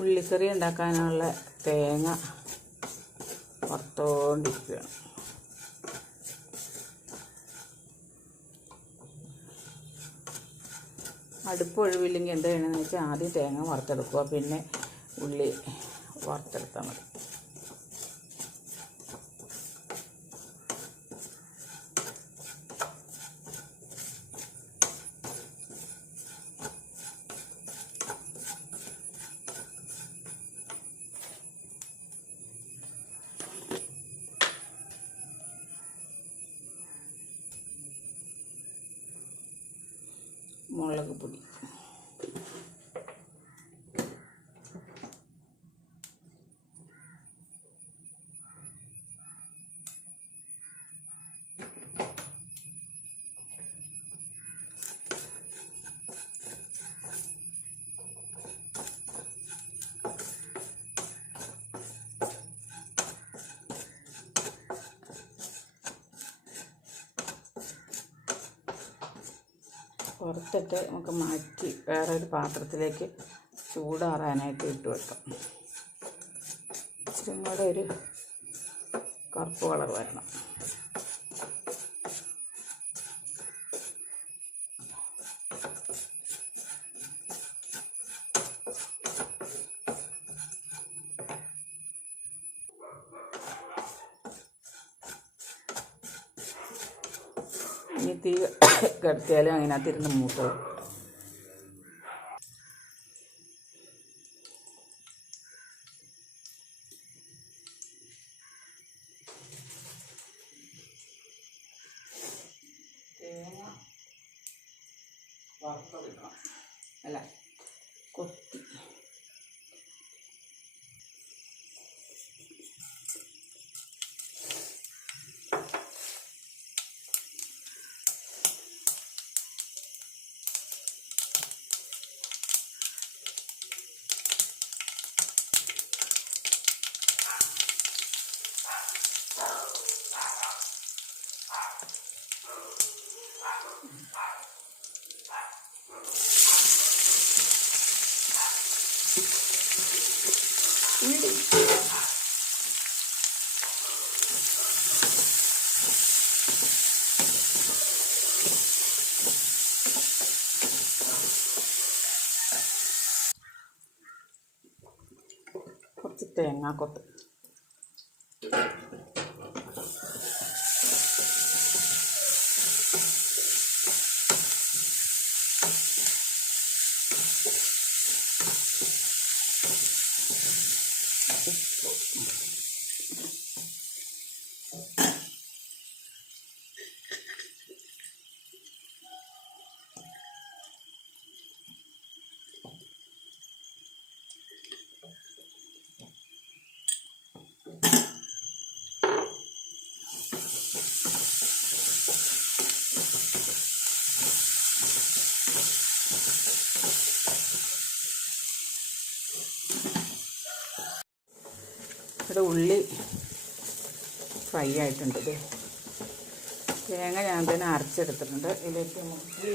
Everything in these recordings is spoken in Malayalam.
ഉള്ളിക്കറി ഉണ്ടാക്കാനുള്ള തേങ്ങ വറുത്തോണ്ടിരിക്കുകയാണ് അടുപ്പ് ഒഴിവില്ലെങ്കിൽ എന്ത് ചെയ്യണമെന്ന് വെച്ചാൽ ആദ്യം തേങ്ങ വറുത്തെടുക്കുക. പിന്നെ ഉള്ളി വറുത്തെടുത്താൽ മതി. മുളക് പൊടി. പുറത്തിട്ട് നമുക്ക് മാറ്റി വേറെ ഒരു പാത്രത്തിലേക്ക് ചൂടാറാനായിട്ട് ഇട്ട് വെക്കാം ഇച്ചിരി കൂടെ ഒരു കറുപ്പ് കളർ വരണം. തീ കിടത്തിയാലും അതിനകത്തിരുന്ന് മൂത്തത് Gede 得 ഇവിടെ ഉള്ളി ഫ്രൈ ആയിട്ടുണ്ട്. തേങ്ങ ഞാൻ തന്നെ അരച്ചെടുത്തിട്ടുണ്ട്. ഇതിലേക്ക് നമുക്ക്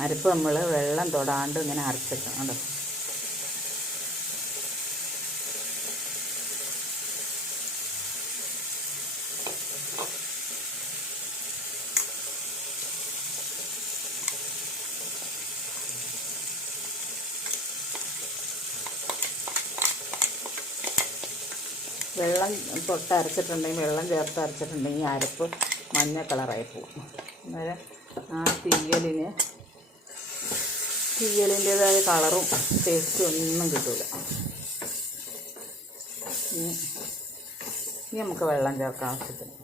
അരപ്പ് നമ്മൾ വെള്ളം തൊടാണ്ട് ഇങ്ങനെ അരച്ചെടുക്കണം കേട്ടോ വെള്ളം തൊട്ട് അരച്ചിട്ടുണ്ടെങ്കിൽ വെള്ളം ചേർത്ത് അരച്ചിട്ടുണ്ടെങ്കിൽ അരപ്പ് മഞ്ഞ കളറായി പോകും. അന്നേരം ആ തീയലിന് തീയലിന്റേതായ കളറും ടേസ്റ്റും ഒന്നും കിട്ടില്ല ഇനി നമുക്ക് വെള്ളം ചേർക്കാം ആവശ്യത്തിന്.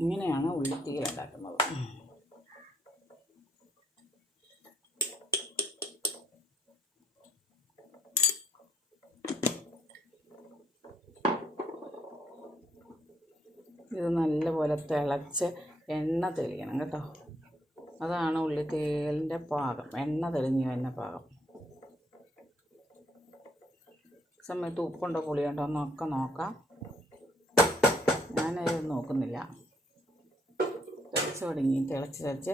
ഇങ്ങനെയാണ് ഉള്ളിത്തീയൽ ഉണ്ടാക്കുന്നത്. ഇത് നല്ലപോലെ തിളച്ച് എണ്ണ തെളിയണം കേട്ടോ. അതാണ് ഉള്ളിത്തീയലിന്റെ പാകം. എണ്ണ തെളിഞ്ഞു വരുന്ന പാകം. സമയത്ത് ഉപ്പുണ്ടോ പുളിയുണ്ടോ എന്നൊക്കെ നോക്കാം. ഞാനത് നോക്കുന്നില്ല. തിളച്ച് തുടങ്ങി തിളച്ച് തിളച്ച്.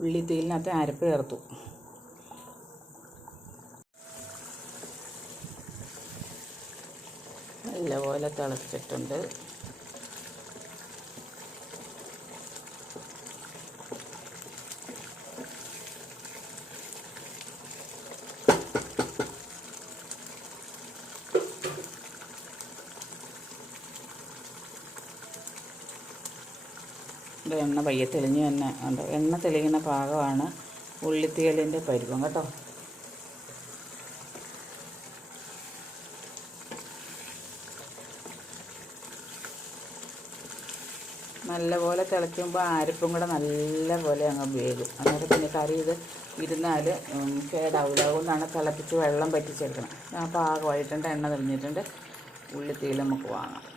ഉള്ളിത്തീലിനകത്ത് അരപ്പ് ചേർത്തു. നല്ലപോലെ തിളച്ചിട്ടുണ്ട്. ഇത് എണ്ണ പയ്യെ തെളിഞ്ഞ് തന്നെ ഉണ്ട്. എണ്ണ തെളിയുന്ന പാകമാണ് ഉള്ളിത്തേലിന്റെ പരുവം കേട്ടോ. നല്ലപോലെ തിളയ്ക്കുമ്പോൾ അരപ്പും കൂടെ നല്ലപോലെ അങ്ങ് വേകും അന്നേരം പിന്നെ കറി ഇത് ഇരുന്നാൽ കേടാവില്ല അതുകൊണ്ടാണ് തിളപ്പിച്ച് വെള്ളം പറ്റിച്ചെടുക്കണം. ആ പാകമായിട്ടുണ്ട് എണ്ണ തെളിഞ്ഞിട്ടുണ്ട്. ഉള്ളിത്തേൽ നമുക്ക് വാങ്ങാം.